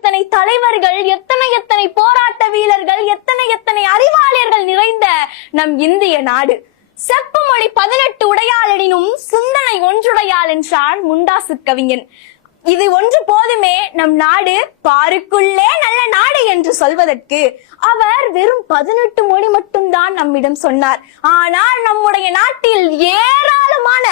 எத்தனை தலைவர்கள், எத்தனை எத்தனை போராட்ட வீரர்கள், எத்தனை எத்தனை அறிவாளியர்கள் நிறைந்த நம் இந்திய நாடு. செப்பமொழி 18 உடையாளெனினும் சிந்தனை ஒன்றுடையாள் என்றார் முண்டாசு கவிஞன். இது ஒன்று போதுமே நம் நாடு பாருக்குள்ளே நல்ல நாடு என்று சொல்வதற்கு. அவர் வெறும் 18 மொழி மட்டும்தான் நம்மிடம் சொன்னார். ஆனால் நம்முடைய நாட்டில் ஏராளமான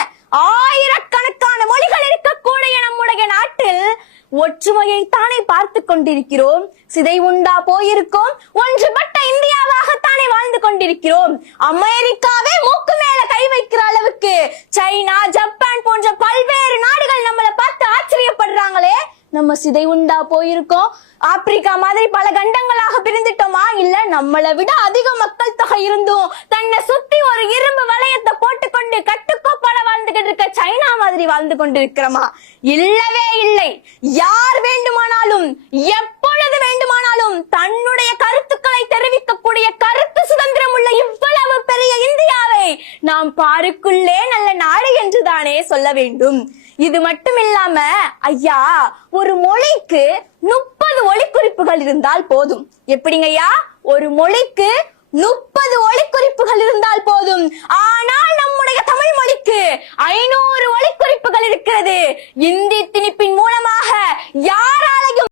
ஆயிரக்கணக்கான மொழிகள் இருக்கக்கூடிய நம்முடைய நாட்டில் ஒற்றுமையை தானே பார்த்து கொண்டிருக்கிறோம். சிதை உண்டா போயிருக்கோம், ஒன்றுபட்ட இந்தியாவாகத்தானே வாழ்ந்து கொண்டிருக்கிறோம். அமெரிக்காவே மூக்கு மேல கை வைக்கிற அளவுக்கு சைனா, ஜப்பான் போன்ற பல்வேறு நாடுகள் நம்மளை பார்த்து ஆச்சரியப்படுறாங்களே. நம்ம சிதை உண்டா போயிருக்கோம்? ஆப்பிரிக்கா மாதிரி பல கண்டங்களாக பிரிந்துட்டோமா? இல்ல நம்மளை விட அதிக மக்கள் தொகை இருந்தும் தன்னை சுத்தி ஒரு இரும்பு வளையத்தை போட்டுக்கொண்டு கட்டுக்கோப்பால வாழ்ந்துகிட்டு இருக்க சைனா மாதிரி வாழ்ந்து கொண்டிருக்கிறோமா? இல்லவே இல்லை. யார் வேண்டுமானாலும் எப்பொழுது வேண்டுமானாலும் தன்னுடைய கருத்துக்களை தெரிவிக்கக்கூடிய கருத்து சுதந்திரம் உள்ள இவ்வளவு பெரிய இந்தியாவை நாம் பாருக்குள்ளே நல்ல நாடு என்றுதானே சொல்ல வேண்டும். இது மட்டும் இல்லாம ஐயா, ஒரு மொழிக்கு 30 ஒலிக்குறிப்புகள் இருந்தால் போதும். எப்படிங்க ஐயா? ஒரு மொழிக்கு 30 ஒலிக்குறிப்புகள் இருந்தால் போதும். ஆனால் நம்முடைய தமிழ் மொழிக்கு 500 ஒலிக்குறிப்புகள் இருக்கிறது. இந்தி